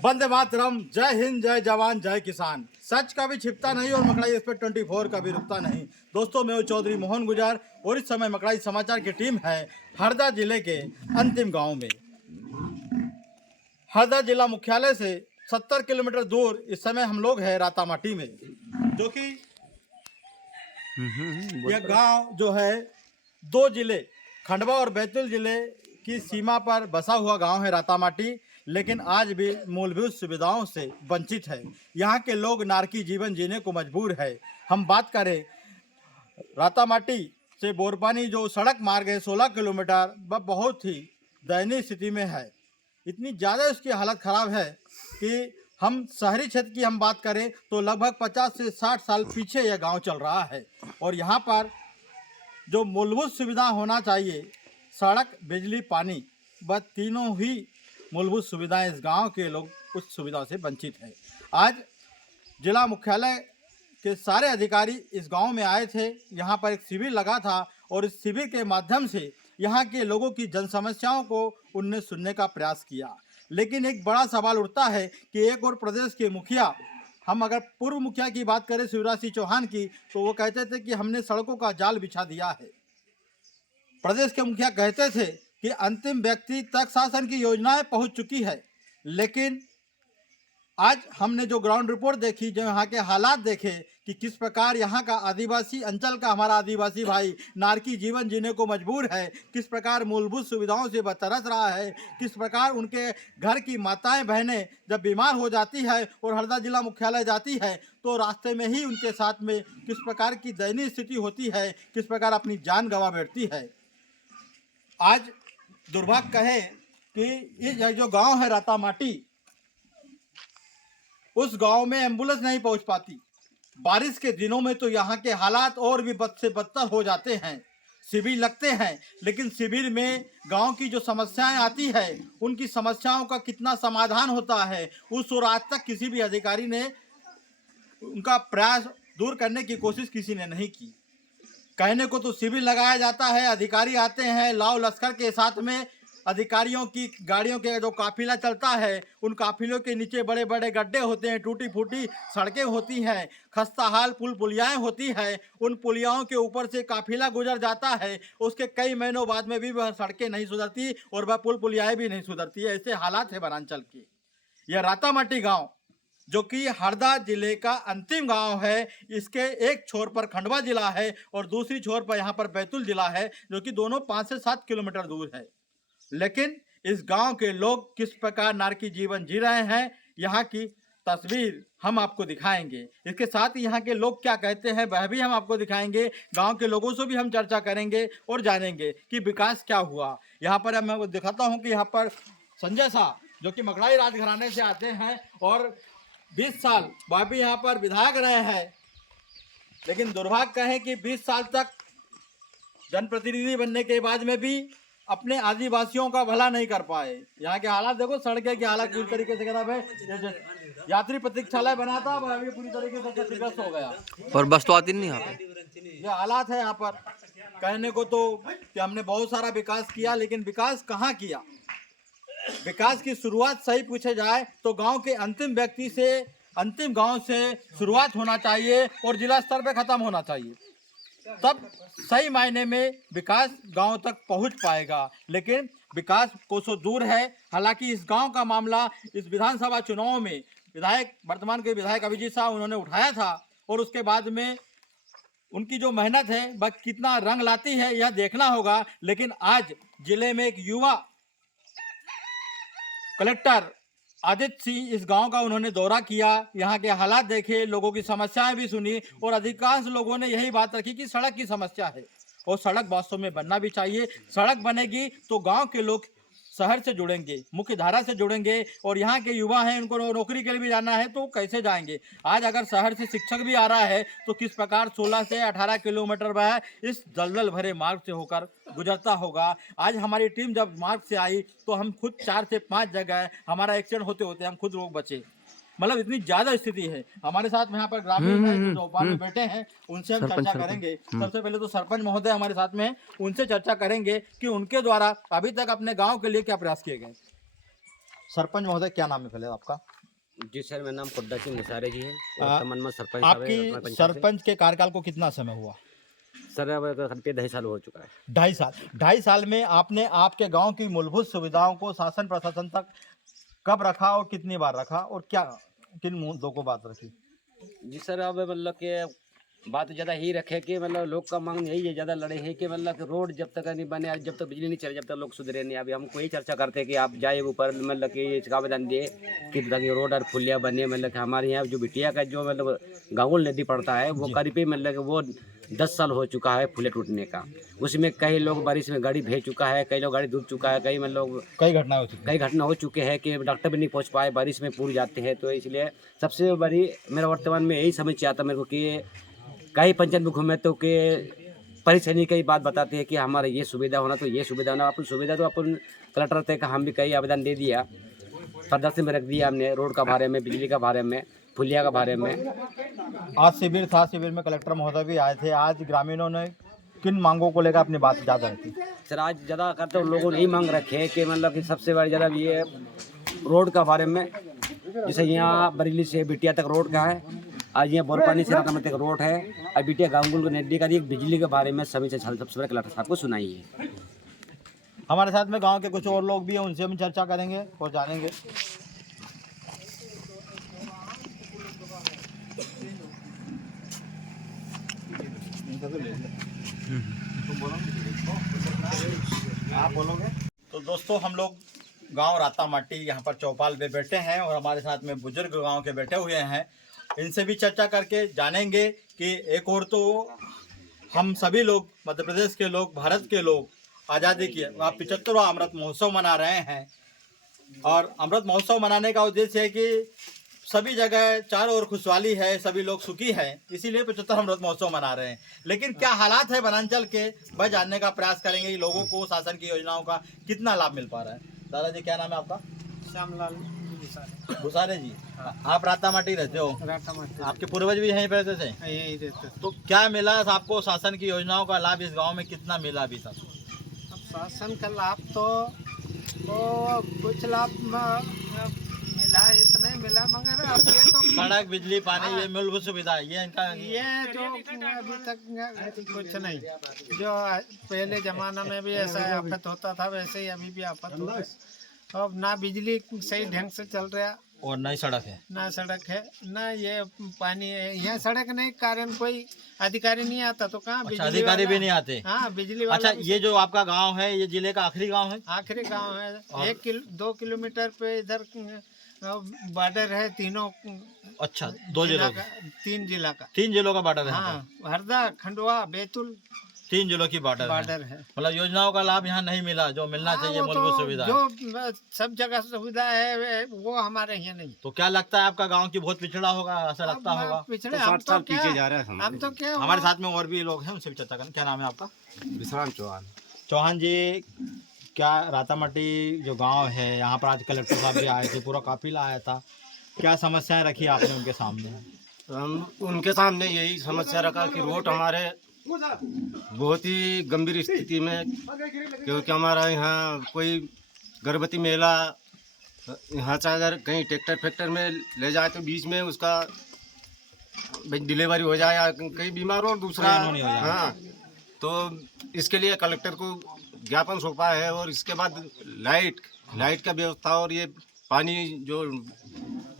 वंदे मातरम, जय हिंद, जय जवान, जय किसान। सच का भी छिपता नहीं और मकड़ाई एक्सप्रेस 24 का भी रुकता नहीं। दोस्तों, मैं हूं चौधरी मोहन गुजर और इस समय मकड़ाई समाचार की टीम है हरदा जिले के अंतिम गांव में। हरदा जिला मुख्यालय से 70 किलोमीटर दूर इस समय हम लोग हैं रातामाटी में, जो कि यह गांव जो है दो जिले खंडवा और बैतूल जिले की सीमा पर बसा हुआ गांव है रातामाटी, लेकिन आज भी मूलभूत सुविधाओं से वंचित है। यहाँ के लोग नारकी जीवन जीने को मजबूर है। हम बात करें रातामाटी से बोरपानी जो सड़क मार्ग है 16 किलोमीटर, वह बहुत ही दयनीय स्थिति में है। इतनी ज़्यादा उसकी हालत ख़राब है कि हम शहरी क्षेत्र की हम बात करें तो लगभग 50 से 60 साल पीछे यह गांव चल रहा है। और यहाँ पर जो मूलभूत सुविधा होना चाहिए, सड़क, बिजली, पानी, वह तीनों ही मूलभूत सुविधाएं इस गांव के लोग उस सुविधा से वंचित हैं। आज जिला मुख्यालय के सारे अधिकारी इस गांव में आए थे। यहाँ पर एक शिविर लगा था और इस शिविर के माध्यम से यहाँ के लोगों की जन समस्याओं को उनने सुनने का प्रयास किया। लेकिन एक बड़ा सवाल उठता है कि एक और प्रदेश के मुखिया, हम अगर पूर्व मुखिया की बात करें शिवराज सिंह चौहान की, तो वो कहते थे कि हमने सड़कों का जाल बिछा दिया है। प्रदेश के मुखिया कहते थे कि अंतिम व्यक्ति तक शासन की योजनाएं पहुंच चुकी है। लेकिन आज हमने जो ग्राउंड रिपोर्ट देखी, जो यहाँ के हालात देखे कि किस प्रकार यहाँ का आदिवासी अंचल का हमारा आदिवासी भाई नारकी जीवन जीने को मजबूर है, किस प्रकार मूलभूत सुविधाओं से तरस रहा है, किस प्रकार उनके घर की माताएं बहनें जब बीमार हो जाती है और हरदा जिला मुख्यालय जाती है तो रास्ते में ही उनके साथ में किस प्रकार की दयनीय स्थिति होती है, किस प्रकार अपनी जान गंवा बैठती है। आज दुर्भाग्य कहे कि ये जो गांव है रातामाटी, उस गांव में एम्बुलेंस नहीं पहुंच पाती। बारिश के दिनों में तो यहाँ के हालात और भी बद से बदतर हो जाते हैं। शिविर लगते हैं, लेकिन शिविर में गांव की जो समस्याएं आती है, उनकी समस्याओं का कितना समाधान होता है, उस और आज तक किसी भी अधिकारी ने उनका प्रयास दूर करने की कोशिश किसी ने नहीं की। कहने को तो शिविर लगाया जाता है, अधिकारी आते हैं लाव लश्कर के साथ में, अधिकारियों की गाड़ियों के जो काफिला चलता है, उन काफिलों के नीचे बड़े बड़े गड्ढे होते हैं, टूटी फूटी सड़कें होती हैं, खस्ता हाल पुल पुलियाएँ होती हैं। उन पुलियाओं के ऊपर से काफिला गुजर जाता है, उसके कई महीनों बाद में भी वह सड़कें नहीं सुधरती और वह पुल पुलियाएँ भी नहीं सुधरती है। ऐसे हालात है वनांचल के। यह रातामाटी गाँव जो कि हरदा जिले का अंतिम गांव है, इसके एक छोर पर खंडवा जिला है और दूसरी छोर पर यहाँ पर बैतूल जिला है, जो कि दोनों 5 से 7 किलोमीटर दूर है। लेकिन इस गांव के लोग किस प्रकार नारकी जीवन जी रहे हैं, यहाँ की तस्वीर हम आपको दिखाएंगे। इसके साथ ही यहाँ के लोग क्या कहते हैं वह भी हम आपको दिखाएंगे। गांव के लोगों से भी हम चर्चा करेंगे और जानेंगे कि विकास क्या हुआ। यहाँ पर मैं दिखाता हूँ कि यहाँ पर संजय शाह, जो कि मकड़ाई राजघराने से आते हैं और 20 साल वह भी यहाँ पर विधायक रहे हैं। लेकिन दुर्भाग्य कहें कि 20 साल तक जनप्रतिनिधि बनने के बाद में भी अपने आदिवासियों का भला नहीं कर पाए। यहाँ के हालात देखो, सड़कें की हालत पूरी तरीके से खराब है। यात्री प्रतीक्षालय बना था, वह भी पूरी तरीके से क्षतिग्रस्त हो गया और बस तो आती नहीं यहाँ पे। ये हालात है यहाँ पर। कहने को तो कि हमने बहुत सारा विकास किया, लेकिन विकास कहाँ किया। विकास की शुरुआत सही पूछे जाए तो गांव के अंतिम व्यक्ति से, अंतिम गांव से शुरुआत होना चाहिए और जिला स्तर पे खत्म होना चाहिए, तब सही मायने में विकास गांव तक पहुंच पाएगा। लेकिन विकास कोसों दूर है। हालांकि इस गांव का मामला इस विधानसभा चुनाव में विधायक, वर्तमान के विधायक अभिजीत शाह, उन्होंने उठाया था और उसके बाद में उनकी जो मेहनत है वह कितना रंग लाती है यह देखना होगा। लेकिन आज जिले में एक युवा कलेक्टर आदित्य सिंह इस गांव का उन्होंने दौरा किया, यहाँ के हालात देखे, लोगों की समस्याएं भी सुनी और अधिकांश लोगों ने यही बात रखी कि सड़क की समस्या है और सड़क वास्तव में बनना भी चाहिए। सड़क बनेगी तो गांव के लोग शहर से जुड़ेंगे, मुख्य धारा से जुड़ेंगे और यहाँ के युवा हैं, उनको नौकरी के लिए भी जाना है तो कैसे जाएंगे। आज अगर शहर से शिक्षक भी आ रहा है तो किस प्रकार 16 से 18 किलोमीटर वह इस दलदल भरे मार्ग से होकर गुजरता होगा। आज हमारी टीम जब मार्ग से आई तो हम खुद 4 से 5 जगह हमारा एक्सीडेंट होते होते हम खुद लोग बचे। मतलब इतनी ज्यादा स्थिति है। हमारे साथ में यहाँ पर ग्रामीण हैं जो चौपाल में बैठे हैं, उनसे हम चर्चा करेंगे। सबसे पहले तो सरपंच महोदय हमारे साथ में हैं, उनसे चर्चा करेंगे कि उनके द्वारा अभी तक अपने गांव के लिए क्या प्रयास किए गए। सरपंच महोदय, क्या नाम है पहले आपका? जी सर, मेरा नाम खुद्दा सिंह मुसारे जी है। आ, वर्तमान में सरपंच साहब है अपना आपकी पंचायत से। सरपंच के कार्यकाल को कितना समय हुआ? सर अब करीब 2.5 साल हो चुका है। 2.5 साल में आपने आपके गांव की मूलभूत सुविधाओं को शासन प्रशासन तक कब रखा और कितनी बार रखा और क्या किन मुद्दों को बात रखी? जी सर, अब मतलब कि बात ज़्यादा ही रखे कि मतलब लोग का मांग यही है, ज़्यादा लड़े हैं कि मतलब कि रोड जब तक नहीं बने, जब तक बिजली नहीं चले, जब तक लोग सुधरे नहीं। अभी हमको यही चर्चा करते हैं कि आप जाए ऊपर मतलब कि इसका आवेदन दिए कि ताकि रोड और पुलिया बने। मतलब कि हमारे यहाँ जो बिटिया का जो मतलब गांगुल नदी पड़ता है वो करीब मतलब कि वो 10 साल हो चुका है फुले टूटने का। उसमें कई लोग बारिश में गाड़ी भेज चुका है, कई लोग गाड़ी डूब चुका है, कई मतलब कई घटनाएं हो चुकी हैं। कई घटना हो चुके हैं कि डॉक्टर भी नहीं पहुंच पाए, बारिश में पूर जाते हैं। तो इसलिए सबसे बड़ी मेरा वर्तमान में यही समस्या आता मेरे को कि कई पंचायत में घूमे तो कि परेशानी की बात बताते हैं कि हमारा ये सुविधा होना, तो ये सुविधा होना। अपन सुविधा तो अपन कलेक्टर तक हम भी कई आवेदन दे दिया, प्रदर्शन में रख दिया हमने, रोड का बारे में, बिजली का बारे में, पुलिया का बारे में। आज शिविर था, शिविर में कलेक्टर महोदय भी आए थे। आज ग्रामीणों ने किन मांगों को लेकर अपनी बात ज़्यादा रखी? सर आज ज़्यादा करते लोगों ने यही मांग रखे है कि मतलब कि सबसे बड़ी ज़्यादा ये रोड का बारे में, जैसे यहाँ बरेली से बिटिया तक रोड का है, आज यहाँ बोरपानी से रातामती तक रोड है, और बिटिया गांगुल को नदी का एक बिजली के बारे में सभी से सबसे बड़े कलेक्टर साहब को सुनाई है। हमारे साथ में गांव के कुछ और लोग भी हैं, उनसे हम चर्चा करेंगे और जानेंगे। आप बोलोगे? तो दोस्तों, हम लोग गांव रातामाटी यहाँ पर चौपाल पे बैठे हैं और हमारे साथ में बुजुर्ग गांव के बैठे हुए हैं। इनसे भी चर्चा करके जानेंगे कि एक और तो हम सभी लोग, मध्य प्रदेश के लोग, भारत के लोग आज़ादी की 75वां अमृत महोत्सव मना रहे हैं। और अमृत महोत्सव मनाने का उद्देश्य है कि सभी जगह चारों ओर खुशहाली है, सभी लोग सुखी हैं, इसीलिए 75 अमृत महोत्सव मना रहे हैं। लेकिन क्या हालात है वनांचल के, वह जानने का प्रयास करेंगे कि लोगों को शासन की योजनाओं का कितना लाभ मिल पा रहा है। दादाजी, क्या नाम है आपका? श्यामलाल भुसारे जी। आप रातामाटी रहते हो? रातामाटी आपके पूर्वज भी यहीं पे रहते थे? यही रहते। तो क्या मिला आपको शासन की योजनाओं का लाभ इस गांव में कितना मिला अभी तक? अब शासन का लाभ तो कुछ लाभ मिला, इतना ही मिला, मगर अब ये तो सड़क, बिजली, पानी, ये मूलभूत सुविधा है, ये इनका ये जो अभी तक कुछ नहीं। जो पहले जमाना में भी ऐसा आफत होता था, वैसे ही अभी भी आफत होता है। अब ना बिजली सही ढंग से चल रहा, और नई सड़क है, ना सड़क है, ना ये पानी है। यहाँ सड़क नहीं कारण कोई अधिकारी नहीं आता, तो कहाँ अच्छा, बिजली अधिकारी वाला- भी नहीं आते? हाँ, बिजली वाला अच्छा, ये जो आपका गांव है, ये जिले का आखिरी गांव है? आखिरी गांव है। और- 2 किलोमीटर पे इधर बॉर्डर है तीनों। अच्छा, 2 जिलों का? 3 जिला का। 3 जिलों का बॉर्डर है? हाँ, हरदा, खंडवा, बैतुल 3 जिलों की बॉर्डर है। बॉर्डर है। मतलब योजनाओं का लाभ यहाँ नहीं मिला जो मिलना हाँ, चाहिए, वो मूलभूत तो सुविधा। जो सब जगह सुविधा है वो हमारे यहाँ नहीं। तो क्या लगता है आपका गांव की बहुत पिछड़ा होगा, ऐसा लगता अब होगा? पिछड़े हम तो क्या, हम तो क्या हमारे साथ में और भी लोग हैं, उनसे भी चर्चा करें। क्या नाम है आपका? विश्राम चौहान। चौहान जी, क्या रातामाटी जो गांव है, यहाँ पर आज कलेक्टर साहब भी आए थे, पूरा काफिला आया था, क्या समस्याएं रखी आपने उनके सामने? हम उनके सामने यही समस्या रखा कि रोड हमारे बहुत ही गंभीर स्थिति में, क्योंकि हमारा यहाँ कोई गर्भवती महिला यहाँ से अगर कहीं ट्रैक्टर फैक्टर में ले जाए तो बीच में उसका डिलीवरी हो जाए या कहीं बीमार हो दूसरा, कोई अनहोनी हो जाए। हाँ, तो इसके लिए कलेक्टर को ज्ञापन सौंपा है। और इसके बाद लाइट का व्यवस्था और ये पानी जो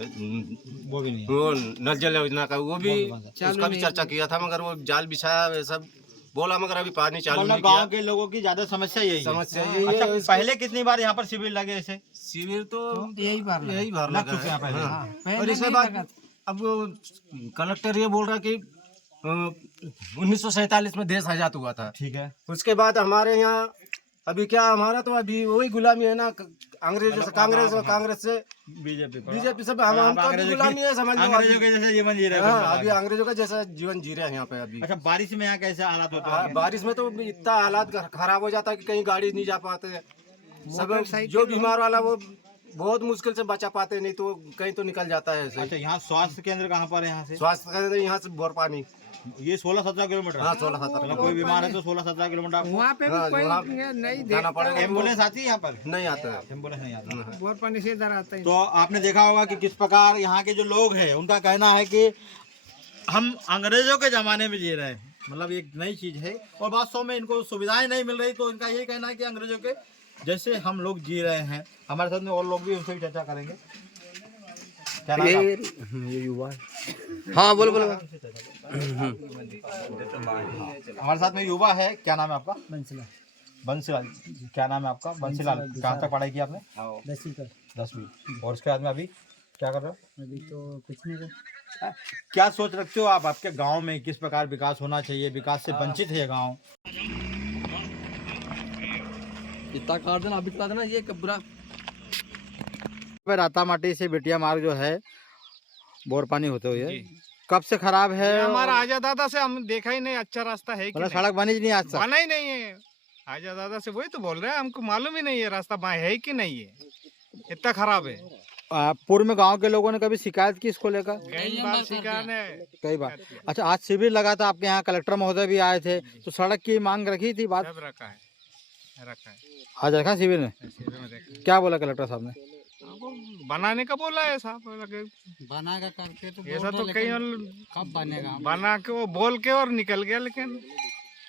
वो भी नहीं है। वो नल जल योजना का वो भी उसका भी चर्चा किया था, मगर वो जाल बिछाया वे सब बोला, मगर अभी पानी चालू मतलब नहीं किया। गांव के लोगों की ज्यादा समस्या यही है। समस्या यही अच्छा, है। पहले कितनी बार यहाँ पर शिविर लगे ऐसे? शिविर तो यही बार यही बार लग लगा चुके हैं है। पहले। हाँ। पहले और इसके नहीं बाद लगा अब कलेक्टर ये बोल रहा कि 1947 में देश आजाद हुआ था। ठीक है। उसके बाद हमारे यहाँ अभी क्या, हमारा तो अभी वही गुलामी है ना, अंग्रेजों से, कांग्रेस से बीजेपी से हम तो अभी गुलामी है, समझ लो। अंग्रेजों के जैसे जीवन जी रहे हैं। हाँ, अभी अंग्रेजों का जैसा जीवन जी रहे हैं यहाँ पे अभी। अच्छा, बारिश में यहाँ कैसे हालात होते हाँ, हैं? बारिश में तो इतना हालात खराब हो जाता है कि कहीं गाड़ी नहीं जा पाते। सब जो बीमार वाला वो बहुत मुश्किल से बचा पाते, नहीं तो कहीं तो निकल जाता है ऐसे। अच्छा, यहाँ स्वास्थ्य केंद्र कहाँ पर है यहाँ से? स्वास्थ्य केंद्र यहाँ से बोर पानी, ये 16-17 किलोमीटर? हाँ 16-17 मतलब कोई बीमार है तो 16-17 किलोमीटर आपको वहाँ पे भी हाँ, कोई वहाँ नहीं जाना देखता। पड़ेगा। एम्बुलेंस आती है यहाँ पर? नहीं आता है। एम्बुलेंस नहीं आता। बोर पानी से इधर आता है। तो आपने देखा होगा कि किस प्रकार यहाँ के जो लोग हैं उनका कहना है कि हम अंग्रेजों के ज़माने में जी रहे हैं, मतलब एक नई चीज़ है और वास्तव में इनको सुविधाएं नहीं मिल रही, तो इनका यही कहना है कि अंग्रेजों के जैसे हम लोग जी रहे हैं। हमारे साथ में और लोग भी उनसे भी चर्चा करेंगे। क्या नाम है आपका? ये युवा हाँ बोलो बोलो हमारे साथ में युवा है, क्या नाम है आपका? बंसीलाल। क्या नाम है आपका? बंसीलाल। कहाँ तक पढ़ाई की आपने? 10वीं। और उसके बाद में अभी क्या कर रहे हो? अभी तो कुछ नहीं कर। क्या सोच रखते हो आप आपके गांव में किस प्रकार विकास होना चाहिए? विकास से वंचित है गांव। इतना काट देना अभी काट देना ये बुरा राता माटी से बेटिया मार्ग जो है बोर पानी होते हुए कब से खराब है? ये हमारा आजा दादा से हम देखा ही नहीं अच्छा रास्ता है कि मतलब नहीं। सड़क बनी नहीं आज तक? बना ही नहीं है। आजा दादा से वही तो बोल रहे हैं, हमको मालूम ही नहीं है रास्ता है कि नहीं है, इतना खराब है। पूर्व में गांव के लोगों ने कभी शिकायत की इसको लेकर? कई बार शिकायत है। कई बार। अच्छा, आज शिविर लगा था आपके यहाँ, कलेक्टर महोदय भी आए थे, तो सड़क की मांग रखी थी बात? सब रखा है। आज रखा शिविर में? शिविर में देखा। क्या बोला कलेक्टर साहब ने? हमको बनाने का बोला है साहब, बनाएगा करके तो ऐसा तो कहीं कब बनेगा? बना के वो बोल के और निकल गया, लेकिन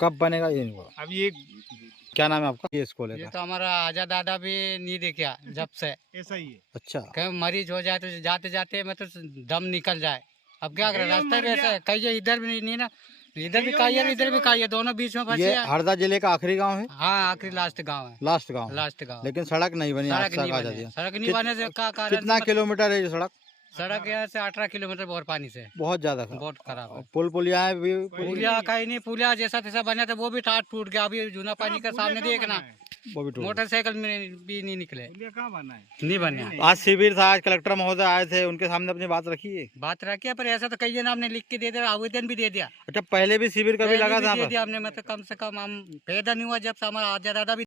कब बनेगा ये नहीं बोला। अब ये क्या नाम है आपका? ये इसको ये लेकर। तो हमारा आजा दादा भी नहीं देखा जब से। ऐसा ही है। अच्छा, कहीं मरीज हो जाए तो जाते जाते मतलब दम निकल जाए। अब क्या करें, कहीं रास्ता मर भी ऐसा गया। है, कहीं इधर भी नहीं ना, इधर भी खाइए और इधर भी खाइए, दोनों बीच में फंसे ये हैं। हरदा जिले का आखिरी गांव है? हाँ आखिरी लास्ट गांव है। लास्ट गांव? लास्ट गांव। लेकिन सड़क नहीं बनी आज सड़क तक नहीं आजादी बने, है। सड़क नहीं बने से क्या कारण? कितना किलोमीटर है ये सड़क? सड़क यहाँ से 18 किलोमीटर बोर पानी से। बहुत ज्यादा खराब। बहुत खराब है। पुल पुलिया भी पुलिया कहीं नहीं, पुलिया जैसा तैसा बना था वो भी टूट गया। अभी जूना पानी का सामने देखना, वो भी टूट गया। मोटरसाइकिल में भी नहीं निकले, पुलिया कहाँ बना है? नहीं बने। आज शिविर था, आज कलेक्टर महोदय आए थे, उनके सामने अपनी बात रखी है? बात रखिए, पर ऐसा तो कई ना हमने लिख के दे दिया, आवेदन भी दे दिया। अच्छा, पहले भी शिविर कभी लगा था यहाँ दे पर? दिया हमने, मतलब कम से कम हम पैदा नहीं हुआ जब से हमारा आजा दादा भी